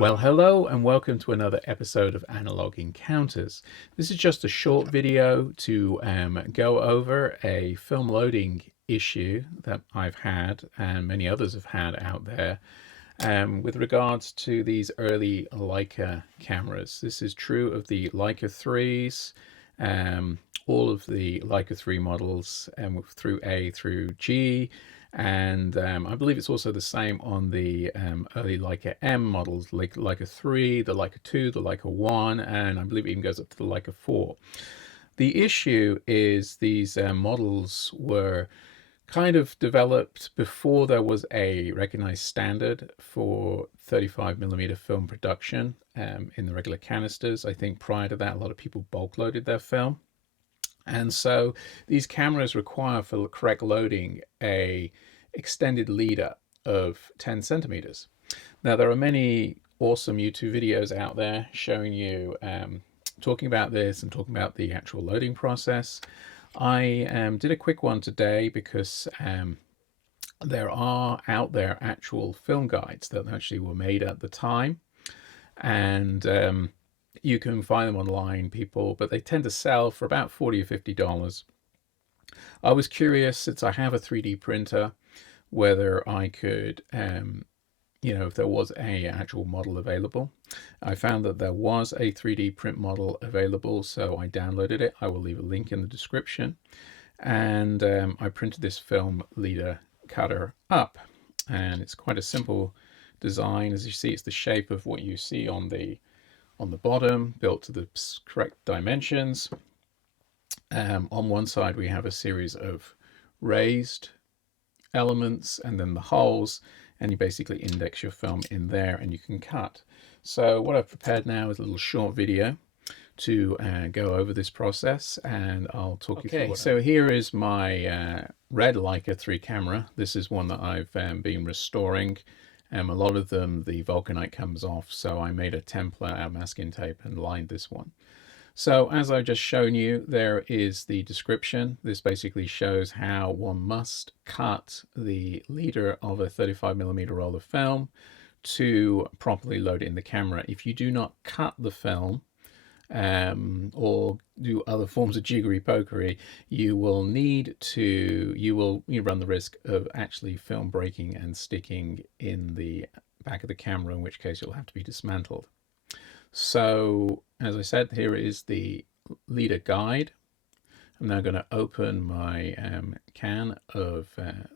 Well, hello and welcome to another episode of Analog Encounters. This is just a short video to go over a film loading issue that I've had and many others have had out there with regards to these early Leica cameras. This is true of the Leica 3s, all of the Leica 3 models through A through G, and I believe it's also the same on the early Leica M models, like Leica 3, the Leica 2, the Leica 1, and I believe it even goes up to the Leica 4. The issue is these models were kind of developed before there was a recognized standard for 35mm film production in the regular canisters. I think prior to that, a lot of people bulk loaded their film. And so these cameras require, for the correct loading, a extended leader of 10 centimeters. Now, there are many awesome YouTube videos out there showing you talking about this and talking about the actual loading process. I did a quick one today because there are out there actual film guides that actually were made at the time, and you can find them online, people, but they tend to sell for about $40 or $50. I was curious, since I have a 3D printer, whether I could, if there was a actual model available. I found that there was a 3D print model available, so I downloaded it. I will leave a link in the description. And I printed this film leader cutter up. And it's quite a simple design. As you see, it's the shape of what you see on the bottom, built to the correct dimensions. On one side, we have a series of raised elements and then the holes, and you basically index your film in there and you can cut. So what I've prepared now is a little short video to go over this process, and I'll talk you through. Okay, so here is my red Leica 3 camera. This is one that I've been restoring. A lot of them, the vulcanite comes off, so I made a template out of masking tape and lined this one. So as I've just shown you, there is the description. This basically shows how one must cut the leader of a 35mm roll of film to properly load it in the camera. If you do not cut the film or do other forms of jiggery pokery, you will run the risk of actually film breaking and sticking in the back of the camera, in which case you'll have to be dismantled. So as I said, here is the leader guide. I'm now going to open my can of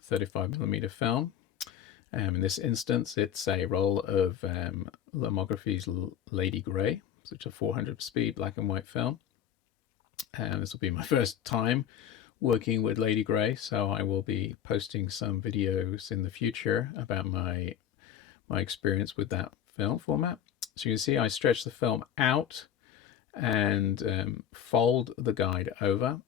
35mm film. In this instance, it's a roll of Lomography's Lady Grey, which is a 400 speed black and white film. And this will be my first time working with Lady Grey, so I will be posting some videos in the future about my experience with that film format. So you can see I stretch the film out and fold the guide over,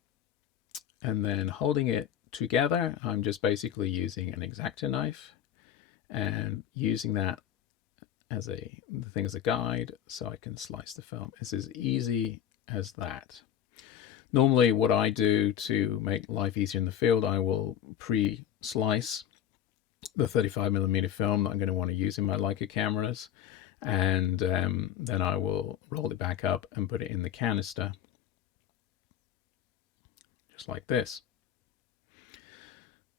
and then holding it together, I'm just basically using an X-Acto knife and using that as the thing as a guide so I can slice the film. It's as easy as that. Normally what I do to make life easier in the field, I will pre-slice the 35mm film that I'm going to want to use in my Leica cameras, and then I will roll it back up and put it in the canister, just like this.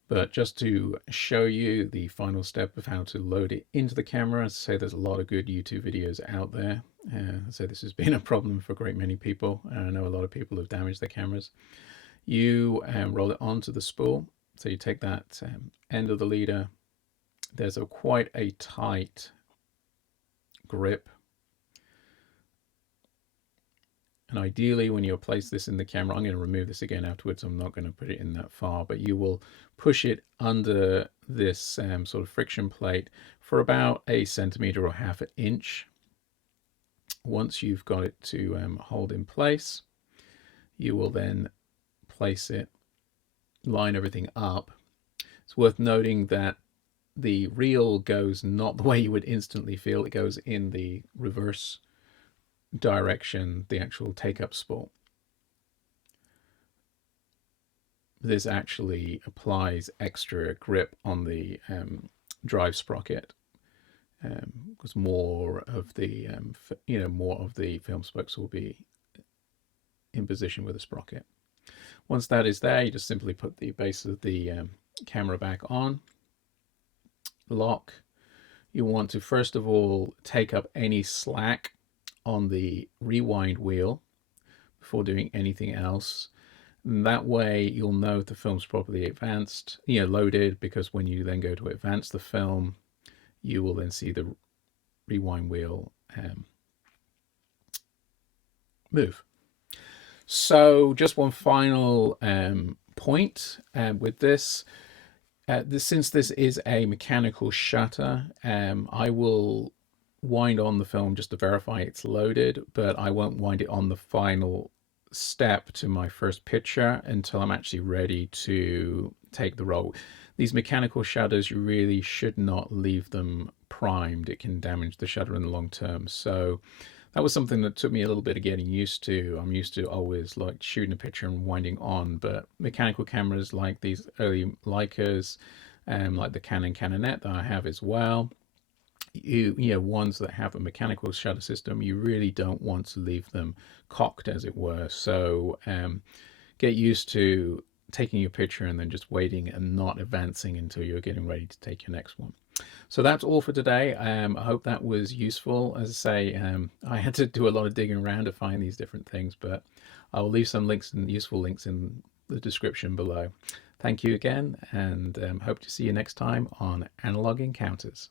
But just to show you the final step of how to load it into the camera, as I say, there's a lot of good YouTube videos out there. So this has been a problem for a great many people, and I know a lot of people have damaged their cameras. You roll it onto the spool. So you take that end of the leader. There's quite a tight grip, and ideally when you place this in the camera, I'm going to remove this again afterwards, I'm not going to put it in that far, but you will push it under this sort of friction plate for about 1 centimeter or ½ an inch. Once you've got it to hold in place, you will then place it, line everything up. It's worth noting that the reel goes not the way you would instantly feel. It goes in the reverse direction, the actual take-up spool. This actually applies extra grip on the drive sprocket because more of the more of the film spokes will be in position with the sprocket. Once that is there, you just simply put the base of the camera back on, lock. You want to first of all take up any slack on the rewind wheel before doing anything else. And that way you'll know if the film's properly advanced, loaded, because when you then go to advance the film, you will then see the rewind wheel move. So just one final point with this. Since this is a mechanical shutter, I will wind on the film just to verify it's loaded, but I won't wind it on the final step to my first picture until I'm actually ready to take the roll. These mechanical shutters, you really should not leave them primed. It can damage the shutter in the long term. So that was something that took me a little bit of getting used to. I'm used to always like shooting a picture and winding on, but mechanical cameras like these early Leicas, like the Canon Canonet that I have as well, ones that have a mechanical shutter system, you really don't want to leave them cocked, as it were. So get used to taking your picture and then just waiting and not advancing until you're getting ready to take your next one. So that's all for today. I hope that was useful. As I say, I had to do a lot of digging around to find these different things, but I'll leave some links and useful links in the description below. Thank you again, and hope to see you next time on Analog Encounters.